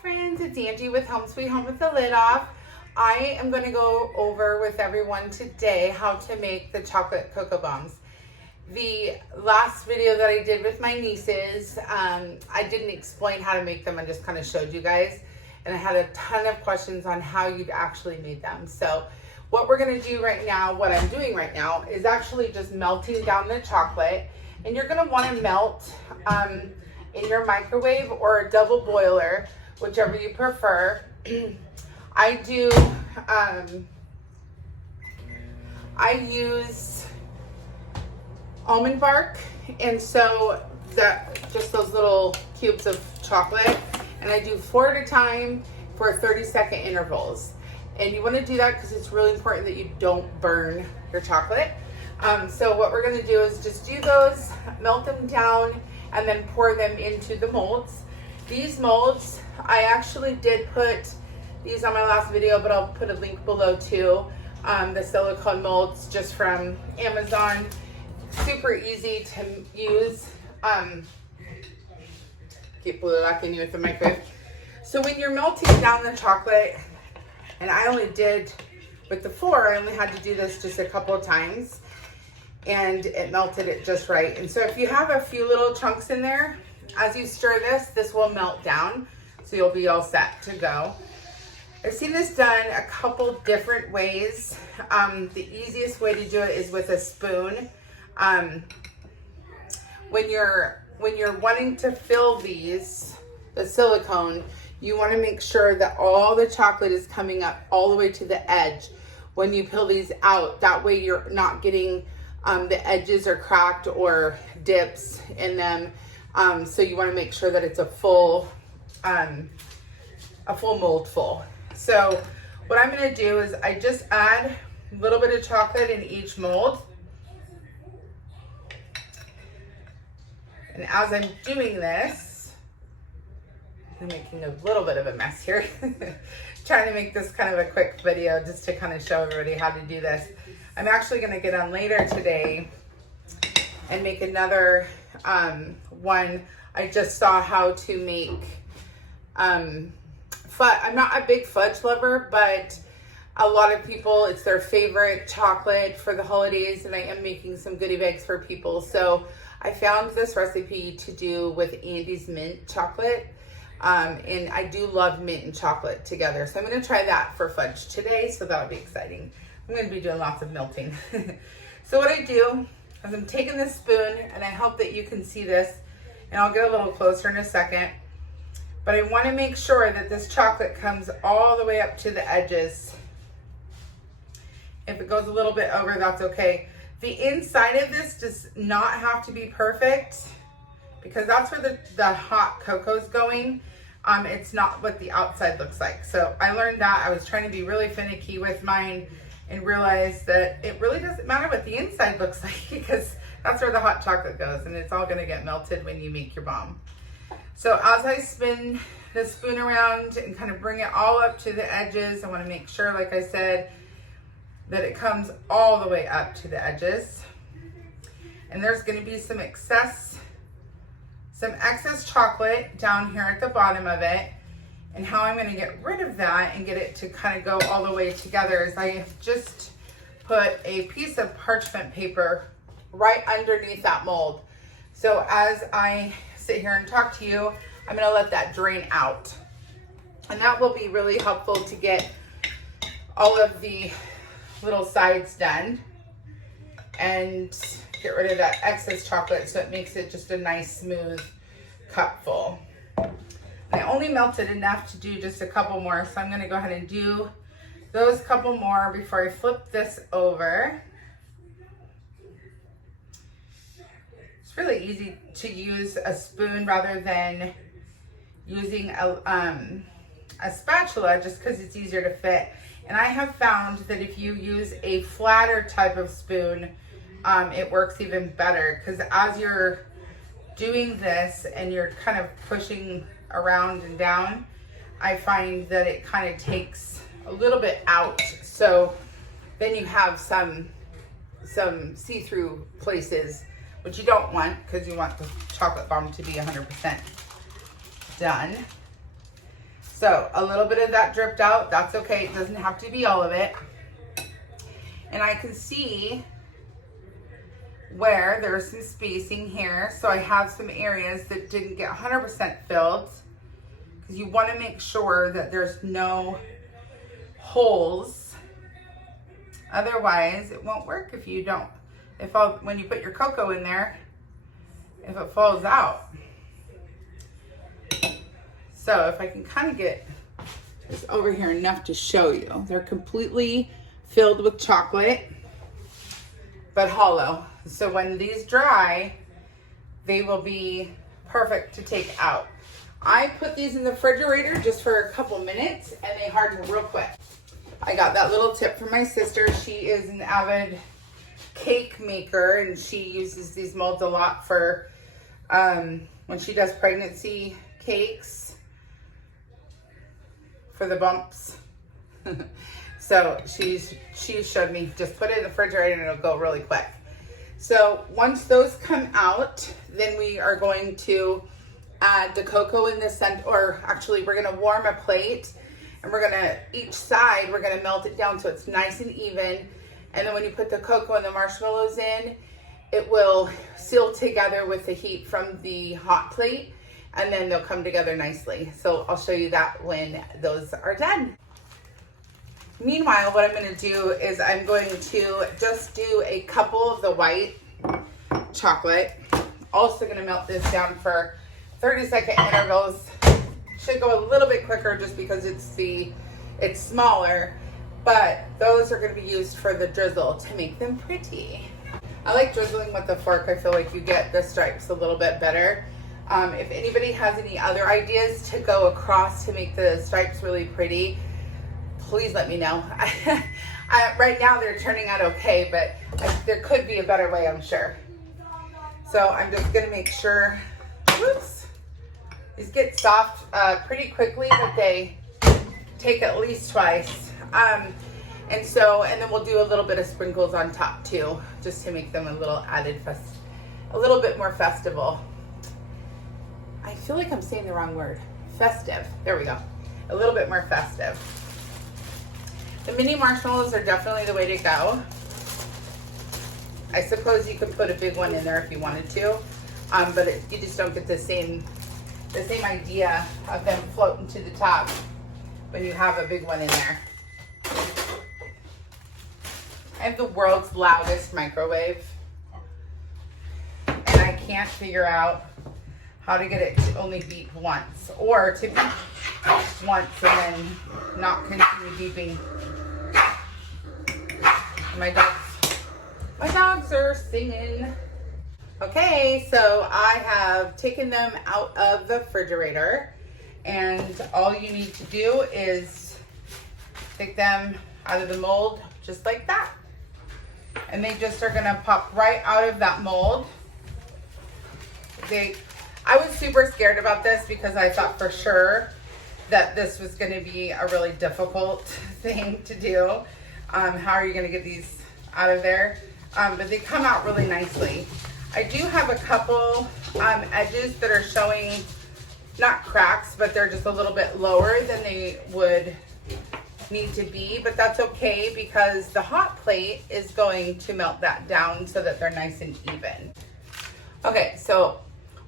friends, it's Angie with Home Sweet Home with the Lid Off. I am going to go over with everyone today how to make the chocolate cocoa bombs. The last video that I did with my nieces, I didn't explain how to make them. I just kind of showed you guys, and I had a ton of questions on how you'd actually made them. So what we're going to do right now, what I'm doing right now, is actually just melting down the chocolate. And you're going to want to melt in your microwave or a double boiler, whichever you prefer. I use almond bark, and so that just those little cubes of chocolate, and I do 4 at a time for 30-second intervals. And you want to do that because it's really important that you don't burn your chocolate. So what we're going to do is just do those, melt them down, and then pour them into the molds. These molds, I actually did put these on my last video, but I'll put a link below too. The silicone molds just from Amazon. Super easy to use. Keep locking you with the microwave. So when you're melting down the chocolate, and I only did with the 4, I only had to do this just a couple of times, and it melted it just right. And so if you have a few little chunks in there, as you stir this will melt down, so you'll be all set to go. I've seen this done a couple different ways. The easiest way to do it is with a spoon. When you're wanting to fill these, the silicone, you want to make sure that all the chocolate is coming up all the way to the edge when you peel these out. That way you're not getting the edges are cracked or dips in them. So you want to make sure that it's a full mold full. So what I'm going to do is I just add a little bit of chocolate in each mold. And as I'm doing this, I'm making a little bit of a mess here. Trying to make this kind of a quick video just to kind of show everybody how to do this. I'm actually going to get on later today and make another one. I just saw how to make fudge. I'm not a big fudge lover, but a lot of people, it's their favorite chocolate for the holidays, and I am making some goodie bags for people. So I found this recipe to do with Andy's mint chocolate. And I do love mint and chocolate together. So I'm going to try that for fudge today. So that'll be exciting. I'm going to be doing lots of melting. So what I do is I'm taking this spoon, and I hope that you can see this, and I'll get a little closer in a second. But I want to make sure that this chocolate comes all the way up to the edges. If it goes a little bit over, that's okay. The inside of this does not have to be perfect, because that's where the hot cocoa is going. It's not what the outside looks like. So I learned that. I was trying to be really finicky with mine and realized that it really doesn't matter what the inside looks like, because that's where the hot chocolate goes, and it's all going to get melted when you make your bomb. So as I spin the spoon around and kind of bring it all up to the edges, I want to make sure, like I said, that it comes all the way up to the edges. And there's going to be some excess chocolate down here at the bottom of it. And how I'm going to get rid of that and get it to kind of go all the way together is I just put a piece of parchment paper right underneath that mold. So as I sit here and talk to you, I'm going to let that drain out. And that will be really helpful to get all of the little sides done and get rid of that excess chocolate, so it makes it just a nice smooth cupful. I only melted enough to do just a couple more, so I'm going to go ahead and do those couple more before I flip this over. It's really easy to use a spoon rather than using a spatula, just because it's easier to fit. And I have found that if you use a flatter type of spoon, it works even better, because as you're doing this and you're kind of pushing around and down, I find that it kind of takes a little bit out. So then you have some see-through places, which you don't want, because you want the chocolate bomb to be 100% done. So a little bit of that dripped out, that's okay. It doesn't have to be all of it. And I can see where there's some spacing here. So I have some areas that didn't get 100% filled, because you want to make sure that there's no holes. Otherwise, it won't work if you don't. When you put your cocoa in there, if it falls out. So if I can kind of get this over here enough to show you, they're completely filled with chocolate, but hollow. So when these dry, they will be perfect to take out. I put these in the refrigerator just for a couple minutes and they harden real quick. I got that little tip from my sister. She is an avid cake maker and she uses these molds a lot for when she does pregnancy cakes for the bumps. So she showed me, just put it in the refrigerator and it'll go really quick. So once those come out, then we are going to add the cocoa in the center, or actually we're gonna warm a plate and we're gonna, each side, we're gonna melt it down so it's nice and even. And then when you put the cocoa and the marshmallows in, it will seal together with the heat from the hot plate and then they'll come together nicely. So I'll show you that when those are done. Meanwhile, what I'm going to do is I'm going to just do a couple of the white chocolate. Also going to melt this down for 30-second intervals. Should go a little bit quicker just because it's smaller, but those are going to be used for the drizzle to make them pretty. I like drizzling with the fork. I feel like you get the stripes a little bit better. If anybody has any other ideas to go across to make the stripes really pretty, please let me know. Right now they're turning out okay, but there could be a better way, I'm sure. So I'm just gonna make sure, whoops, these get soft pretty quickly, but they take at least twice. And then we'll do a little bit of sprinkles on top too, just to make them a little a little bit more festival. I feel like I'm saying the wrong word. Festive, there we go. A little bit more festive. The mini marshmallows are definitely the way to go. I suppose you could put a big one in there if you wanted to, but you just don't get the same idea of them floating to the top when you have a big one in there. I have the world's loudest microwave, and I can't figure out how to get it to only beep once, or to beep once and then not continue beeping. My dogs are singing. Okay, so I have taken them out of the refrigerator, and all you need to do is take them out of the mold just like that. And they just are gonna pop right out of that mold. I was super scared about this because I thought for sure that this was gonna be a really difficult thing to do. How are you gonna get these out of there? But they come out really nicely. I do have a couple edges that are showing, not cracks, but they're just a little bit lower than they would need to be, but that's okay because the hot plate is going to melt that down so that they're nice and even. Okay, so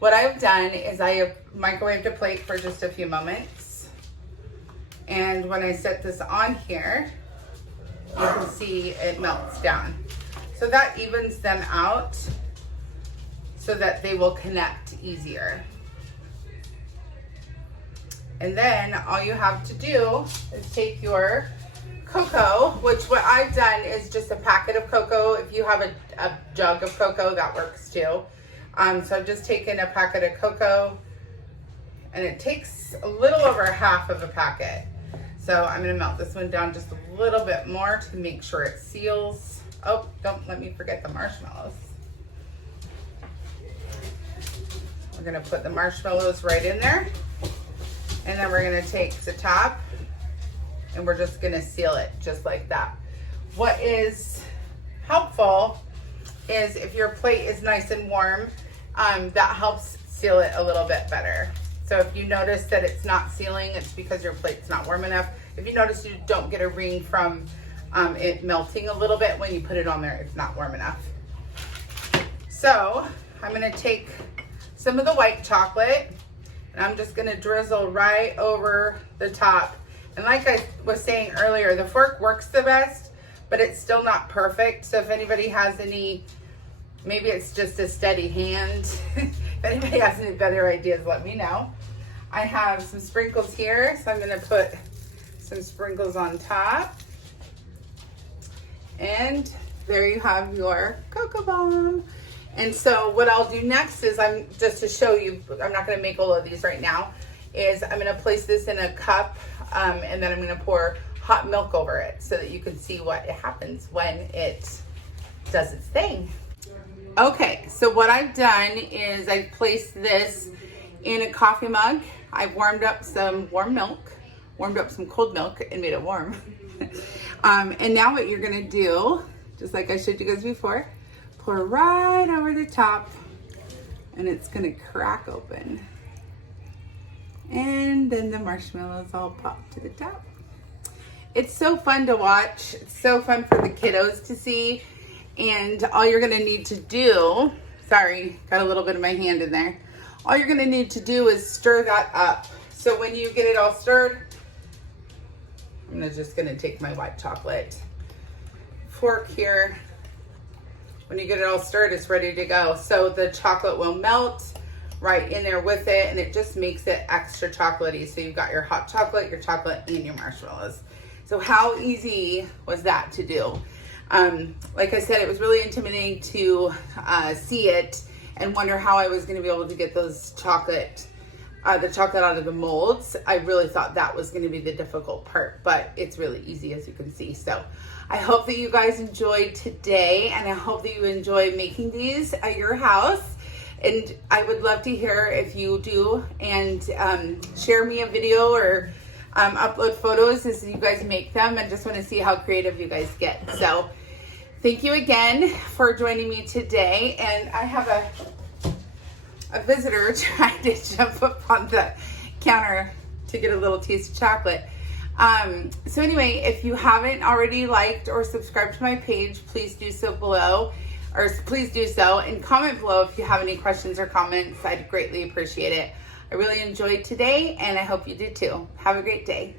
what I've done is I have microwaved a plate for just a few moments. And when I set this on here, you can see it melts down. So that evens them out so that they will connect easier. And then all you have to do is take your cocoa, which what I've done is just a packet of cocoa. If you have a jug of cocoa, that works too. So I've just taken a packet of cocoa, and it takes a little over half of a packet. So I'm gonna melt this one down just a little bit more to make sure it seals. Oh, don't let me forget the marshmallows. We're gonna put the marshmallows right in there. And then we're gonna take the top and we're just gonna seal it just like that. What is helpful is if your plate is nice and warm, that helps seal it a little bit better. So if you notice that it's not sealing, it's because your plate's not warm enough. If you notice you don't get a ring from it melting a little bit when you put it on there, it's not warm enough. So I'm gonna take some of the white chocolate and I'm just gonna drizzle right over the top. And like I was saying earlier, the fork works the best, but it's still not perfect. So if anybody has any, maybe it's just a steady hand. If anybody has any better ideas, let me know. I have some sprinkles here, so I'm gonna put some sprinkles on top. And there you have your cocoa bomb. And so what I'll do next is, just to show you, I'm not gonna make all of these right now, is I'm gonna place this in a cup and then I'm gonna pour hot milk over it so that you can see what happens when it does its thing. Okay, so what I've done is I've placed this in a coffee mug. I've warmed up some warm milk, warmed up some cold milk and made it warm. And now what you're gonna do, just like I showed you guys before, pour right over the top and it's gonna crack open. And then the marshmallows all pop to the top. It's so fun to watch. It's so fun for the kiddos to see. And all you're gonna need to do, sorry, got a little bit of my hand in there. All you're gonna need to do is stir that up. So when you get it all stirred, I'm just gonna take my white chocolate fork here. When you get it all stirred, it's ready to go. So the chocolate will melt right in there with it, and it just makes it extra chocolatey. So you've got your hot chocolate, and your marshmallows. So how easy was that to do? Like I said, it was really intimidating to see it and wonder how I was going to be able to get those the chocolate out of the molds. I really thought that was going to be the difficult part, but it's really easy, as you can see. So I hope that you guys enjoyed today, and I hope that you enjoy making these at your house. And I would love to hear if you do, and share me a video or upload photos as you guys make them. I just want to see how creative you guys get. So thank you again for joining me today. And I have a visitor trying to jump up on the counter to get a little taste of chocolate. So anyway, if you haven't already liked or subscribed to my page, please do so below, or please do so, and comment below if you have any questions or comments. I'd greatly appreciate it. I really enjoyed today, and I hope you did too. Have a great day.